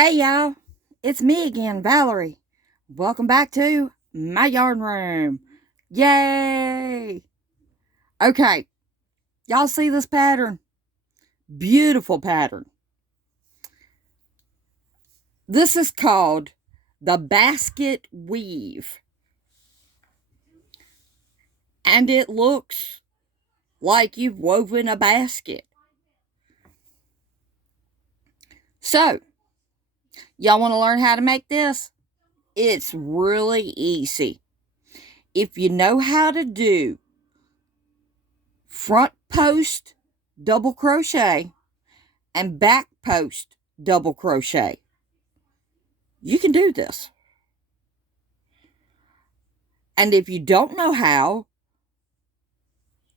Hey y'all, it's me again, Valerie. Welcome back to my yarn room. Yay! Okay, y'all see this pattern? Beautiful pattern. This is called the basket weave. And it looks like you've woven a basket. So, y'all want to learn how to make this? It's really easy. If you know how to do front post double crochet and back post double crochet, you can do this. And if you don't know how,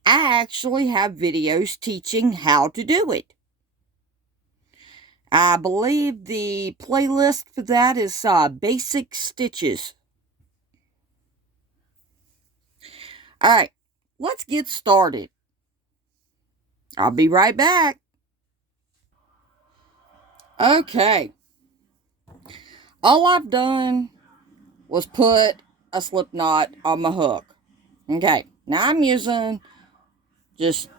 I actually have videos teaching how to do it. I believe the playlist for that is Basic Stitches. All right, let's get started. I'll be right back. Okay. All I've done was put a slip knot on my hook. Okay, now I'm using just,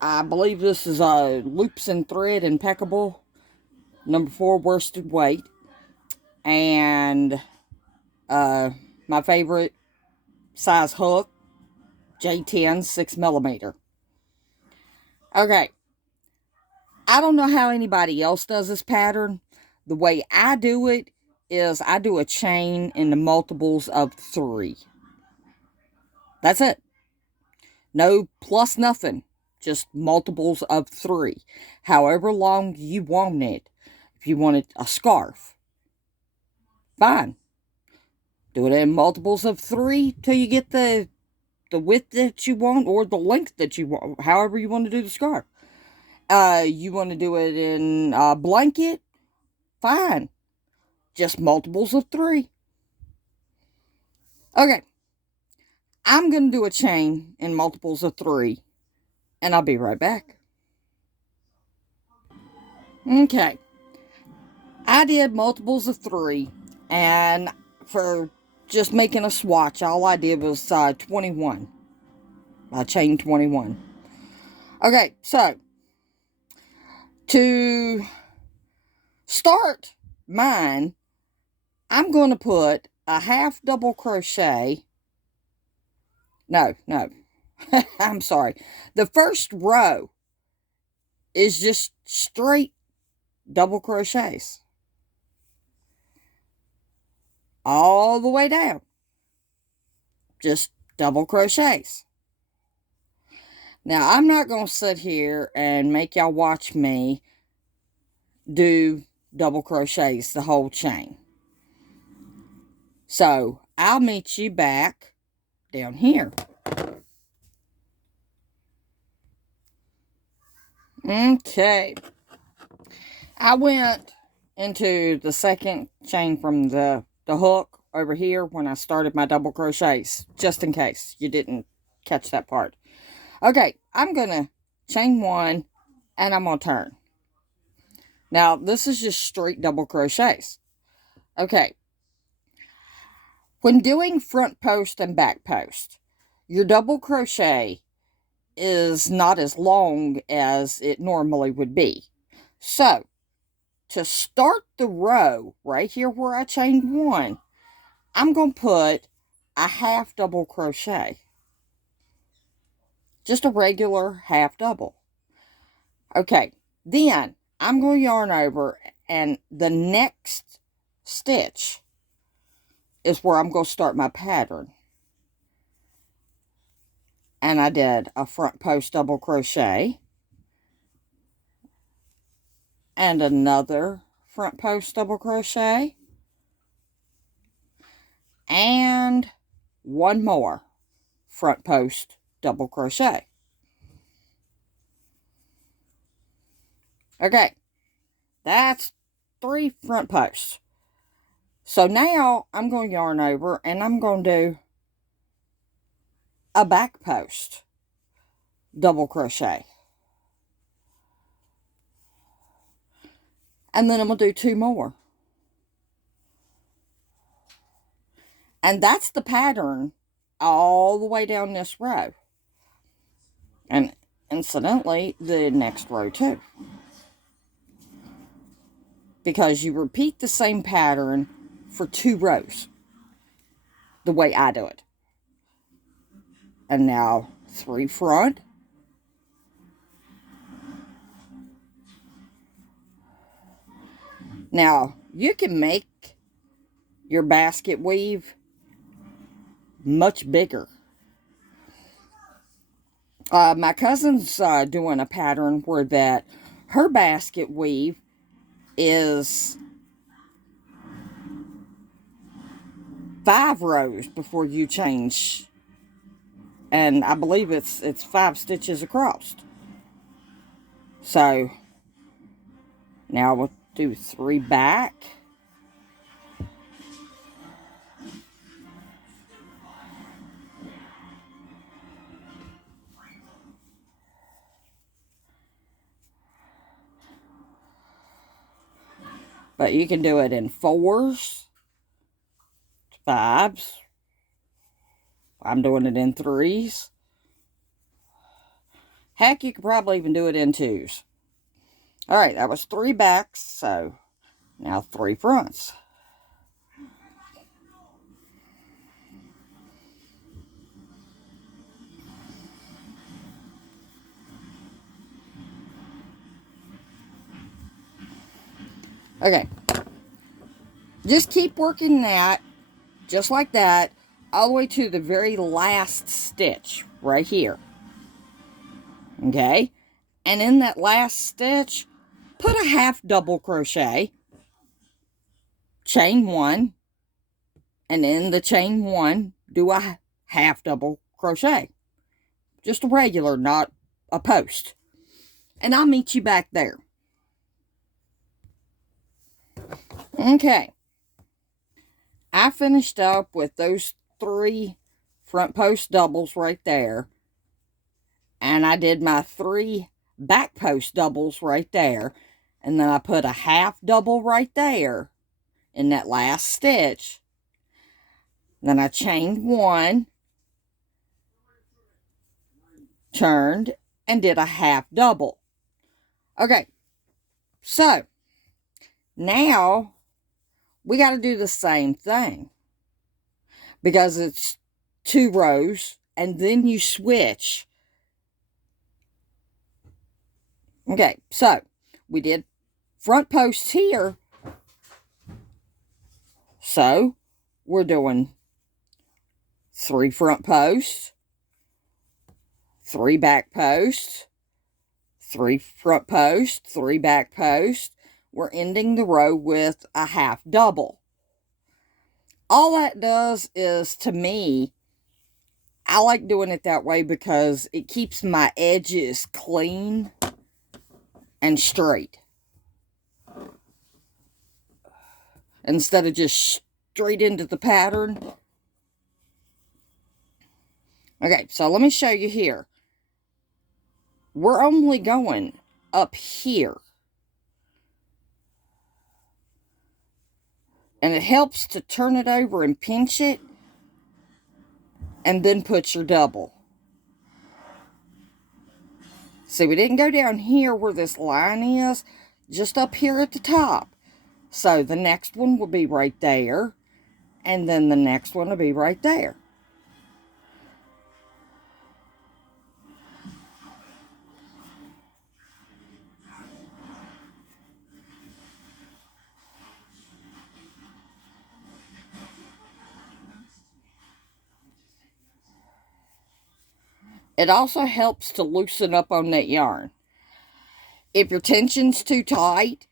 I believe this is a Loops and Thread Impeccable number 4 worsted weight. And my favorite size hook, J10 6mm. Okay, I don't know how anybody else does this pattern. The way I do it is I do a chain in the multiples of 3. That's it. No plus nothing. Just multiples of 3. However long you want it. If you want it a scarf, fine. Do it in multiples of 3 till you get the width that you want or the length that you want. However you want to do the scarf. You want to do it in a blanket, fine. Just multiples of 3. Okay. I'm going to do a chain in multiples of 3. And I'll be right back. Okay. I did multiples of 3. And for just making a swatch, all I did was 21. I chained 21. Okay, so to start mine, I'm going to put a half double crochet. No. I'm sorry. The first row is just straight double crochets. All the way down. Just double crochets. Now, I'm not going to sit here and make y'all watch me do double crochets the whole chain. So, I'll meet you back down here. Okay. I went into the second chain from the hook over here when I started my double crochets, just in case you didn't catch that part. Okay, I'm going to chain 1 and I'm going to turn. Now, this is just straight double crochets. Okay. When doing front post and back post, your double crochet is not as long as it normally would be. So, to start the row, right here where I chained 1, I'm going to put a half double crochet. Just a regular half double. Okay, then I'm going to yarn over, and the next stitch is where I'm going to start my pattern. And I did a front post double crochet. And another front post double crochet. And one more front post double crochet. Okay, that's 3 front posts. So now I'm going to yarn over and I'm going to do a back post double crochet. And then I'm going to do 2 more. And that's the pattern all the way down this row. And incidentally, the next row too. Because you repeat the same pattern for 2 rows. The way I do it. And now 3 front. Now, you can make your basket weave much bigger. My cousin's doing a pattern where that her basket weave is 5 rows before you change, and I believe it's 5 stitches across. So now we'll do 3 back. But you can do it in 4s, 5s. I'm doing it in 3s. Heck, you could probably even do it in 2s. Alright, that was 3 backs, so now 3 fronts. Okay, just keep working that, just like that, all the way to the very last stitch, right here. Okay, and in that last stitch, put a half double crochet, chain 1, and in the chain 1, do a half double crochet. Just a regular, not a post. And I'll meet you back there. Okay, I finished up with those 3 front post doubles right there, and I did my 3 back post doubles right there, and then I put a half double right there in that last stitch. Then I chained 1, turned, and did a half double. Okay, so now we got to do the same thing, because it's 2 rows, and then you switch. Okay, so we did front posts here, so we're doing 3 front posts, 3 back posts, 3 front posts, 3 back posts. We're ending the row with a half double. All that does is, to me, I like doing it that way because it keeps my edges clean and straight, instead of just straight into the pattern. Okay, so let me show you here. We're only going up here. And it helps to turn it over and pinch it, and then put your double. See, we didn't go down here where this line is, just up here at the top. So the next one will be right there, and then the next one will be right there. It also helps to loosen up on that yarn. If your tension's too tight,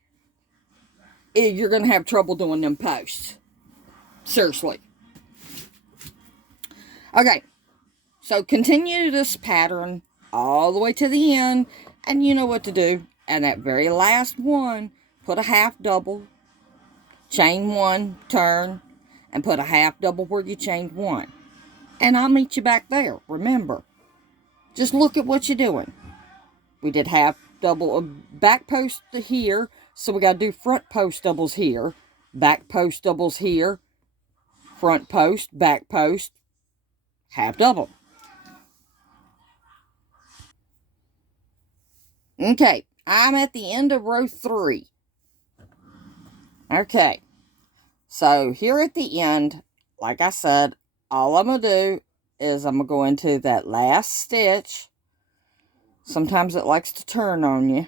you're going to have trouble doing them posts. Seriously. Okay, so continue this pattern all the way to the end, and you know what to do. And that very last one, put a half double, chain 1, turn, and put a half double where you chained 1. And I'll meet you back there. Remember, just look at what you're doing. We did half double, back post here, so we got to do front post doubles here, back post doubles here, front post, back post, half double. Okay, I'm at the end of row 3. Okay, so here at the end, like I said, all I'm going to do is I'm going to go into that last stitch. Sometimes it likes to turn on you.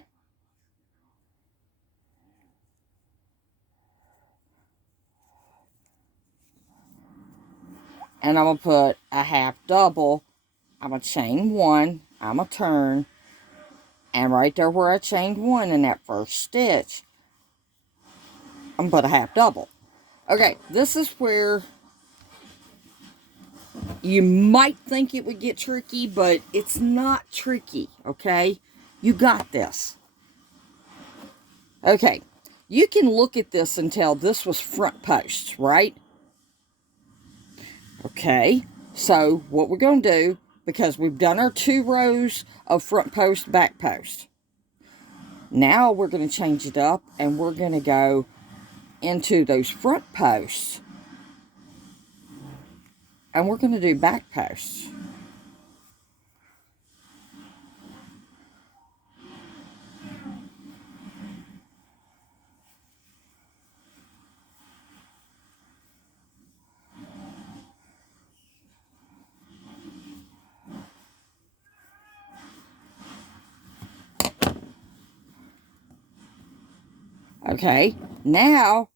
And I'm going to put a half double. I'm going to chain 1. I'm going to turn. And right there where I chained 1 in that first stitch, I'm going to put a half double. Okay, this is where you might think it would get tricky, but it's not tricky, okay? You got this. Okay, you can look at this and tell this was front post, right? Okay, so what we're going to do, because we've done our 2 rows of front post, back post. Now we're going to change it up and we're going to go into those front posts. And we're going to do back posts. Okay, now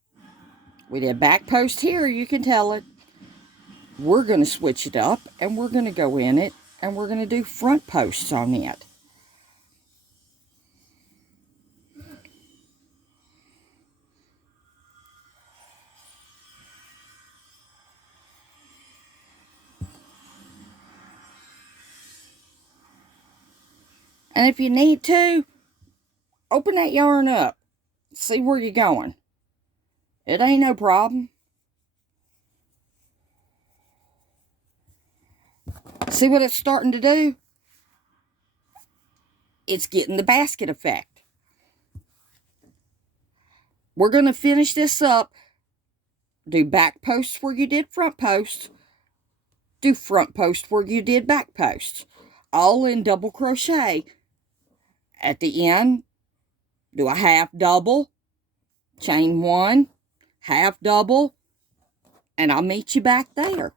we did back post here, you can tell it. We're going to switch it up and we're going to go in it and we're going to do front posts on it. And if you need to, open that yarn up. See where you're going. It ain't no problem. See what it's starting to do? It's getting the basket effect. We're going to finish this up. Do back posts where you did front posts. Do front posts where you did back posts. All in double crochet. At the end, do a half double. Chain 1. Half double. And I'll meet you back there.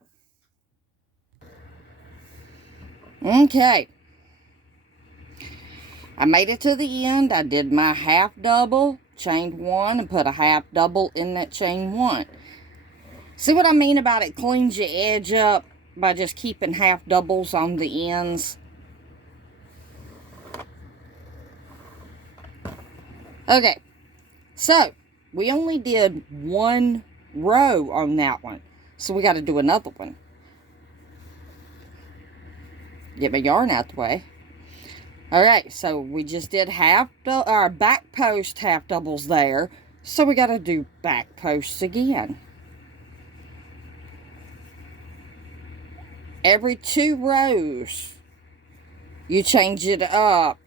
Okay. I made it to the end. I did my half double, chained 1, and put a half double in that chain 1. See what I mean about it cleans your edge up by just keeping half doubles on the ends? Okay, so we only did 1 row on that one, so we got to do another one. Get my yarn out the way. Alright, so we just did our back post half doubles there. So we got to do back posts again. Every 2 rows, you change it up.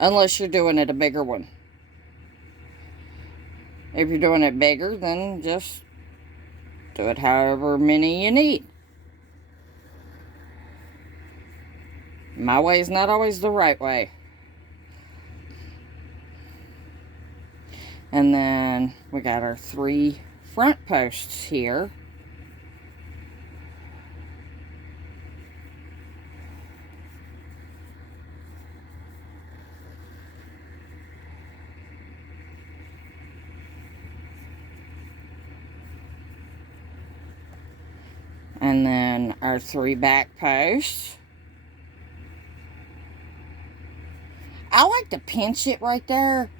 Unless you're doing it a bigger one. If you're doing it bigger, then just do it however many you need. My way is not always the right way. And then we got our 3 front posts here. And then our 3 back posts. I like to pinch it right there,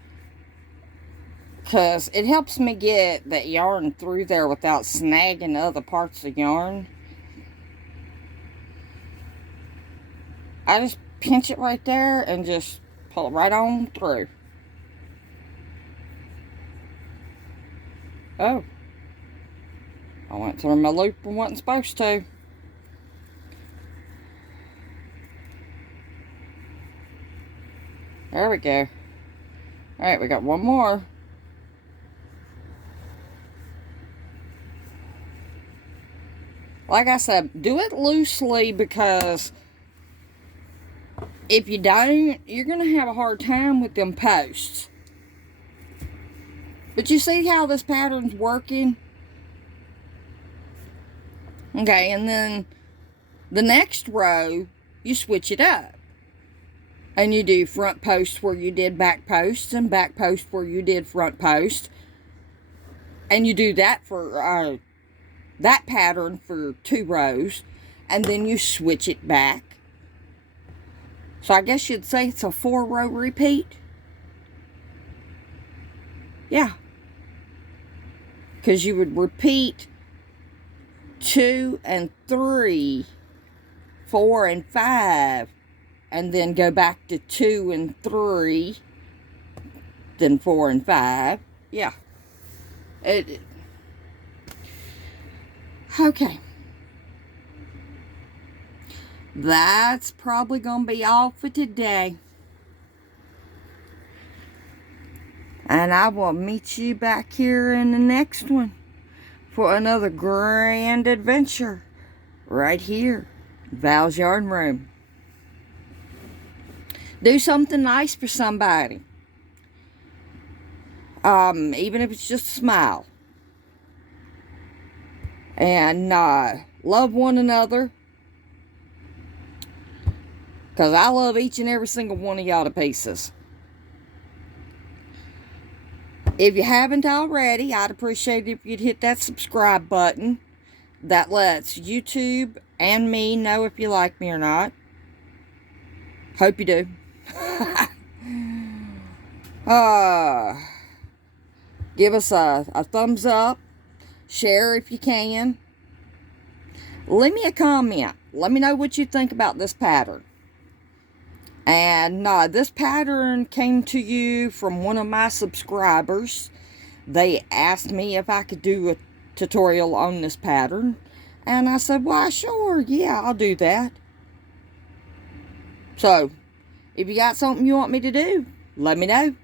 because it helps me get that yarn through there without snagging other parts of yarn. I just pinch it right there and just pull it right on through. Oh. I went through my loop and wasn't supposed to. There we go. Alright, we got one more. Like I said, do it loosely, because if you don't, you're going to have a hard time with them posts. But you see how this pattern's working? Okay, and then the next row, you switch it up. And you do front posts where you did back posts, and back posts where you did front posts. And you do that for that pattern for 2 rows. And then you switch it back. So I guess you'd say it's a 4-row repeat. Yeah. Because you would repeat 2 and 3, 4 and 5, and then go back to 2 and 3, then 4 and 5. Yeah. Okay. That's probably going to be all for today. And I will meet you back here in the next one for another grand adventure right here, Val's Yarn Room. Do something nice for somebody. Even if it's just a smile. And love one another. Because I love each and every single one of y'all to pieces. If you haven't already, I'd appreciate it if you'd hit that subscribe button. That lets YouTube and me know if you like me or not. Hope you do. Give us a thumbs up. Share if you can. Leave me a comment. Let me know what you think about this pattern. And this pattern came to you from one of my subscribers. They asked me if I could do a tutorial on this pattern. And I said, why, sure, yeah, I'll do that. So, if you got something you want me to do, let me know.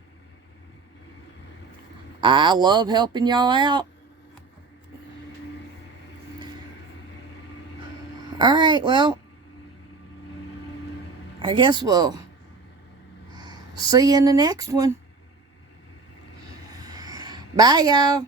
I love helping y'all out. Alright, well, I guess we'll see you in the next one. Bye, y'all.